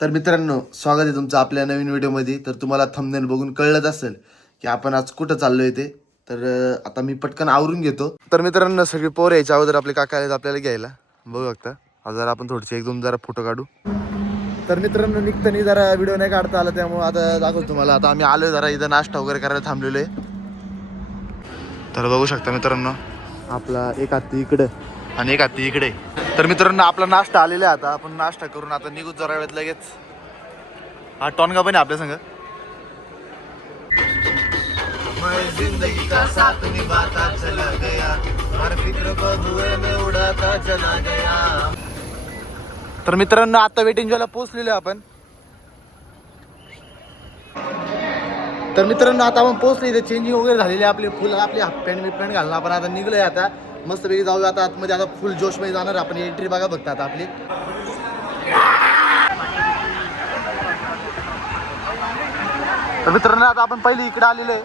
तर मित्रांनो, स्वागत आहे तुमचं आपल्या नवीन व्हिडिओमध्ये. तर तुम्हाला थंबनेल बघून कळलंच असेल की आपण आज कुठं चाललोय ते. तर आता मी पटकन आवरून घेतो. तर मित्रांनो, सगळे पोर यायच्या अगोदर आपले काका आहेत आपल्याला घ्यायला. बघू शकता. आता जरा आपण थोडेसे एक दोन जरा फोटो काढू. तर मित्रांनो, निघताना जरा व्हिडिओ नाही काढता आला, त्यामुळे आता दाखवतो तुम्हाला. आता आम्ही आलोय जरा इथं नाश्ता वगैरे करायला थांबलेलो आहे. तर बघू शकता मित्रांनो, आपला एक हाती इकडं आणि एक हाती इकडे. तर मित्रांनो, आपला नाश्ता आलेला आहे. आता आपण नाश्ता करून आता निघू जरा वेळेत लगेच. हा टॉनगा पण आहे आपल्या संग. जिंदगी का साथ निभाता चला गया, हर फिक्र को धुएं में उड़ाता चला गया. तर मित्रांनो, आता वेटिंग जॉयला पोहोचलेलो आपण. तर मित्रांनो, आता आपण पोहोचले. इथे चेंजिंग वगैरे झालेली आपली फुल आपली हाफ पॅन्ट बी पॅन्ट घालणं. आपण आता निघलोय. आता मस्तपैकी जाऊया आता आतमध्ये. आता फुल जोशमध्ये जाणार आपण. एंट्री बघा फक्त आता आपली. तर मित्रांनो, आता आपण पहिली इकडे आलेलो आहे.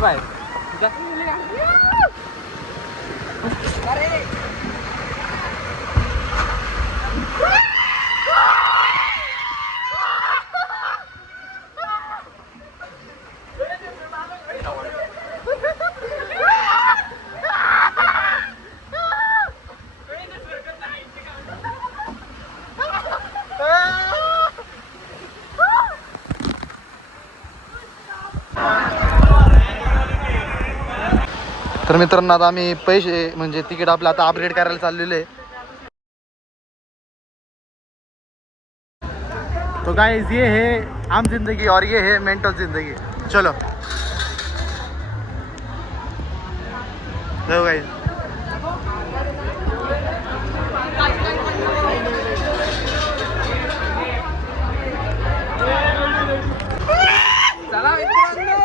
बाहेर तर मित्रांनो, आता आम्ही पैसे म्हणजे तिकीट आपलं आता अपग्रेड करायला चाललेलो आहे. तो गाइस, ये है आम जिंदगी और ये है मेंटल जिंदगी. चलो जाओ गाइस. चला मित्रांनो.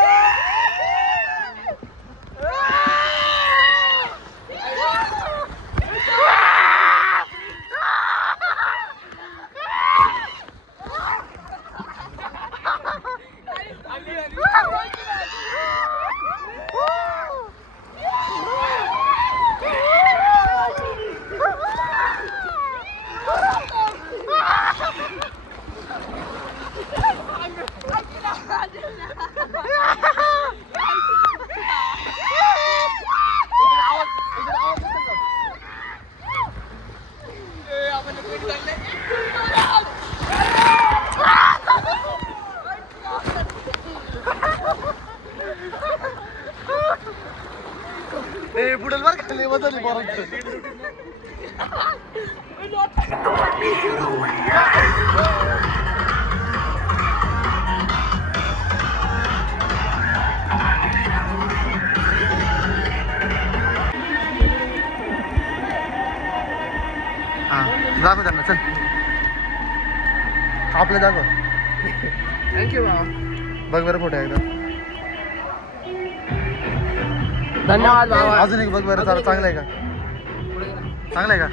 ए बुडल बर खाली बदलली परत. हा दाखव त्यांना. चल आपलं दाखव. थँक्यू बाबा. बघ बरं फोटो एकदा. धन्यवाद बाबा. अजून एक बघ बरं. जरा चांगलं आहे का? चांगलं आहे का?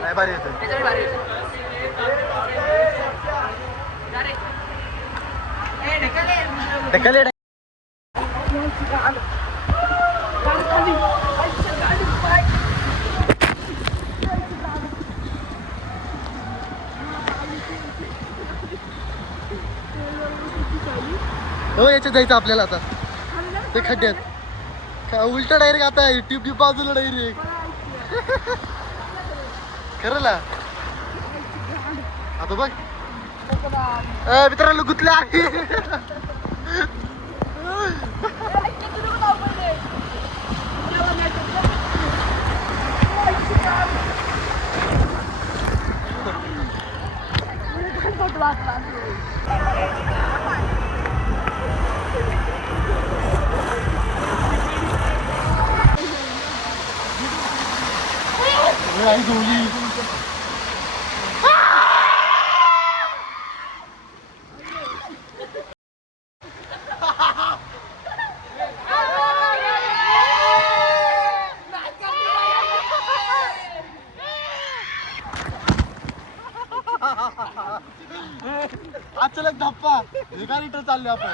नाही भारी येतं. ढकल ये. हो, याच्यात जायचं आपल्याला आता. ते खड्ड्यात का उलट डायरेक्ट. आता ट्यूब बाजूला डायरेक्ट. खरं ना. आता बघ मित्रांनो, गुतले आहे. अचानक धप्पा एका लिटर चालले आपण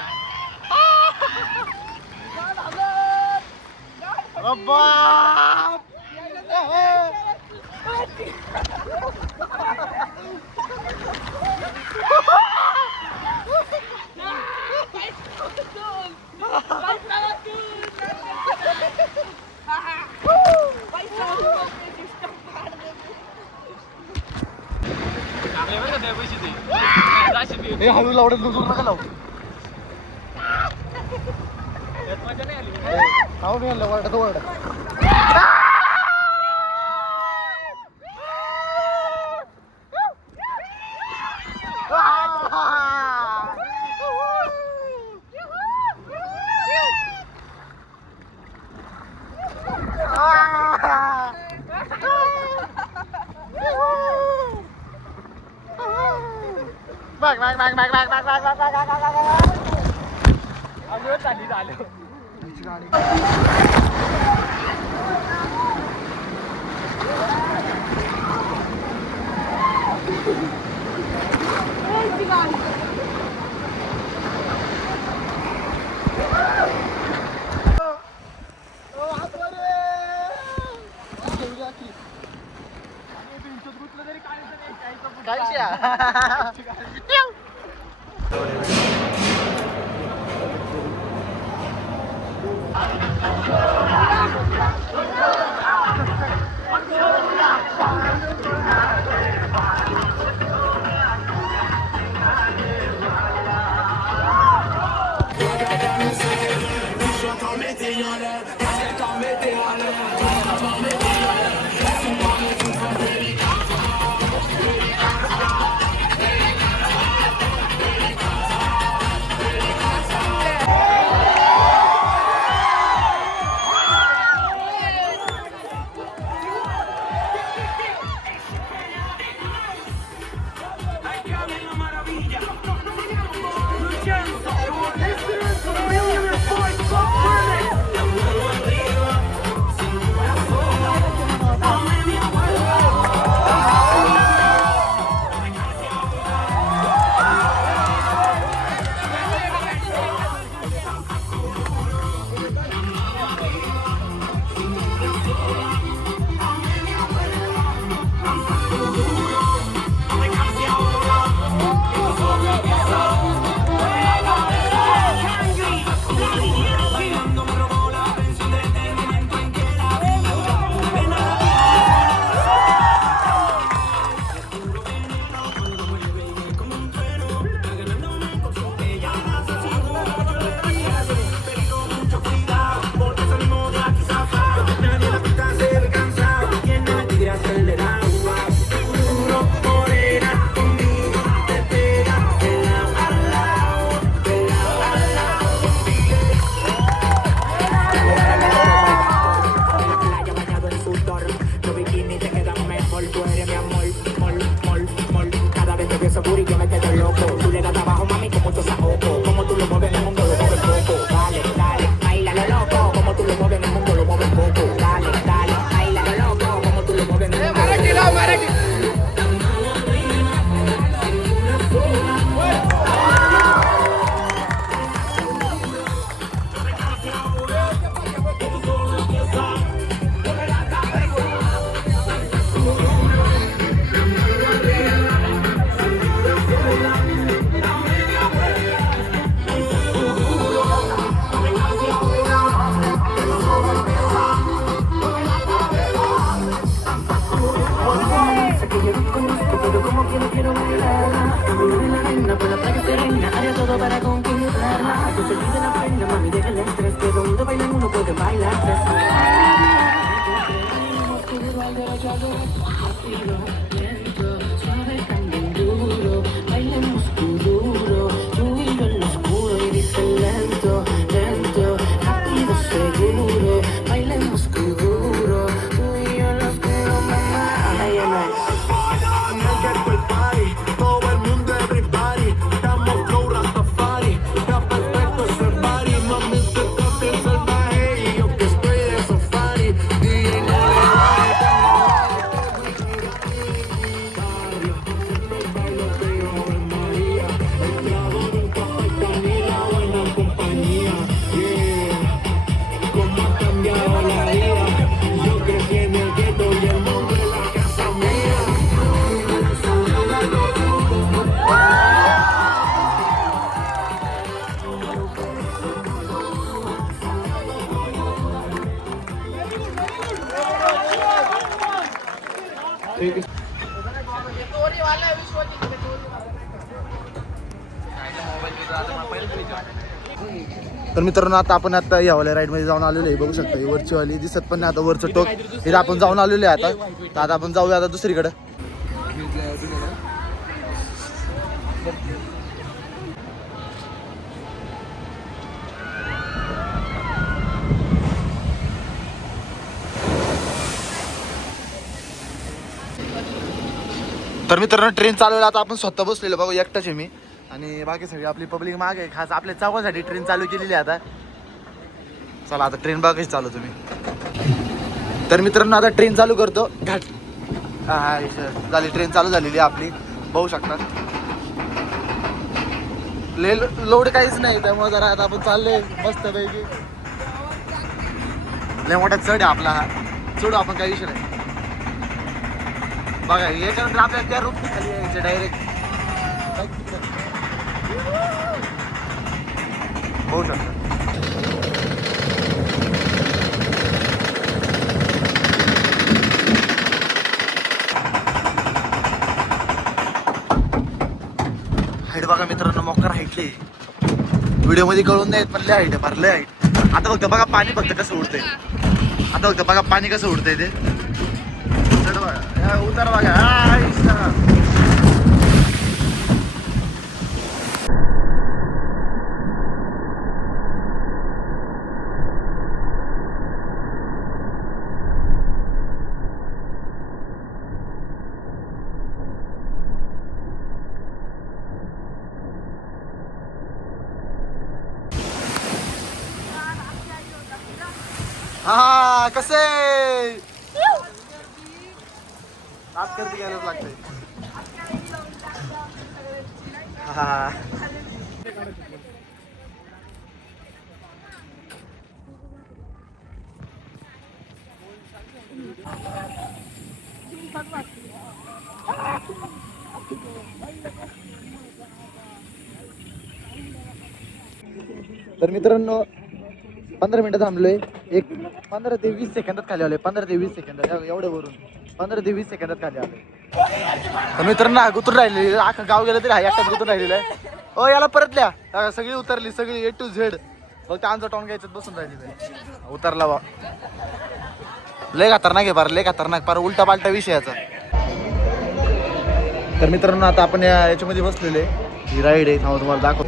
हे हळू लावडत लुजून नका लावू खाऊ मी आणलं वरडा तो वरडा bang bang bang bang bang bang bang bang bang bang bang आलो चाली झालं Bailemos duro, tú y yo en lo oscuro, mamá. तर मित्रांनो आता आपण आता यावाल्या राईड मध्ये जाऊन आलेलो आहे, बघू शकता ही वरची वाली दिसत पण नाही आता वरचं टोक इथे आपण जाऊन आलेलो आहे आता. तर आता आपण जाऊया आता दुसरीकडे. तर मित्रांनो ट्रेन चालवला आता आपण स्वतः बसलेलो बघू एकटाच आहे मी आणि बाकी सगळी आपली पब्लिक मागे आहे. खास आपल्या चौकासाठी ट्रेन चालू केलेली आहे आता. चला आता ट्रेन बघा कशी चालू तुम्ही. तर मित्रांनो आता ट्रेन चालू करतो. घाट झाली ट्रेन चालू झालेली आहे आपली, बघू शकता. लोड काहीच नाही त्यामुळे जरा आता आपण चाललोय मस्त पैकी. लय मोठा चढ आहे आपला हा, चढू आपण काही विषय नाही. बघा याच्यानंतर आपल्याला त्या रूट खाली यायचं डायरेक्ट. होऊ शकतं. हाईट बघा मित्रांनो, मोकार हाईटले व्हिडिओ मध्ये कळून नाही पण लय हाईट आहे, भरले हाईट. आता फक्त बघा पाणी फक्त कसं उडतंय. आता फक्त बघा पाणी कसं उडतंय ते उतर बघा. हा कसे नाच करते घ्यायलाच लागतंय. हा तर मित्रांनो 15 मिनिटं थांबलोय. एक 15 ते 20 सेकंदात खाली आलोय. 15 ते 20 सेकंदात एवढे वरून 15 ते 20 सेकंदात खाली आलोय. तर मित्रांनो गुतून राहिलेली अख्खं गाव गेलं तरी हा एकटाच गुतून राहिलेलं आहे. ओ याला परतल्या सगळी उतरली, सगळी A to Z. फक्त आमचा टॉन घ्यायचं बसून राहिली. उतरला बा लय खतरनाक आहे, फार लय खतरनाक, फार उलटा पालटा विषयाचा. तर मित्रांनो आता आपण याच्यामध्ये बसलेले, ही राईड आहे, थांबा तुम्हाला दाखव.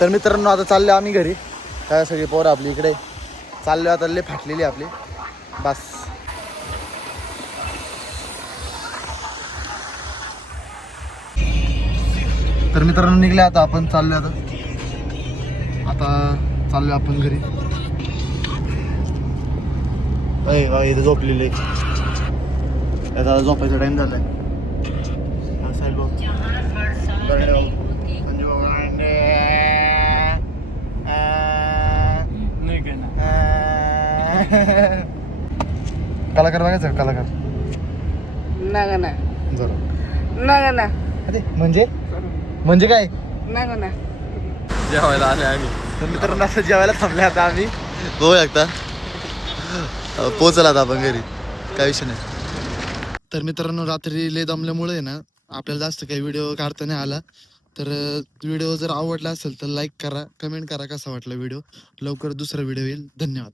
तर मित्रांनो आता चाललो आम्ही घरी. काय सगळी पोरं आपली इकडे चाललो आता, लय फाटलेली आपली बस. तर मित्रांनो निघले आता आपण चाललो आता चाललो आपण घरी. इथे झोपलेले आता झोपायचा टाइम झालाय. कलाकार बघायचं कलाकार जरा म्हणजे काय जेवायला आले आम्ही. तर मित्रांनो असं जेवायला थांबले आता आम्ही, बघू शकता. पोहोचला आता आपण घरी, काय विषय नाही. तर मित्रांनो रात्री लय दमल्यामुळे ना आपल्याला जास्त काही व्हिडिओ काढता नाही आला. तर व्हिडिओ जर आवडला असेल तर लाईक करा, कमेंट करा कसा वाटला व्हिडिओ. लवकर दुसरा व्हिडिओ येईल. धन्यवाद.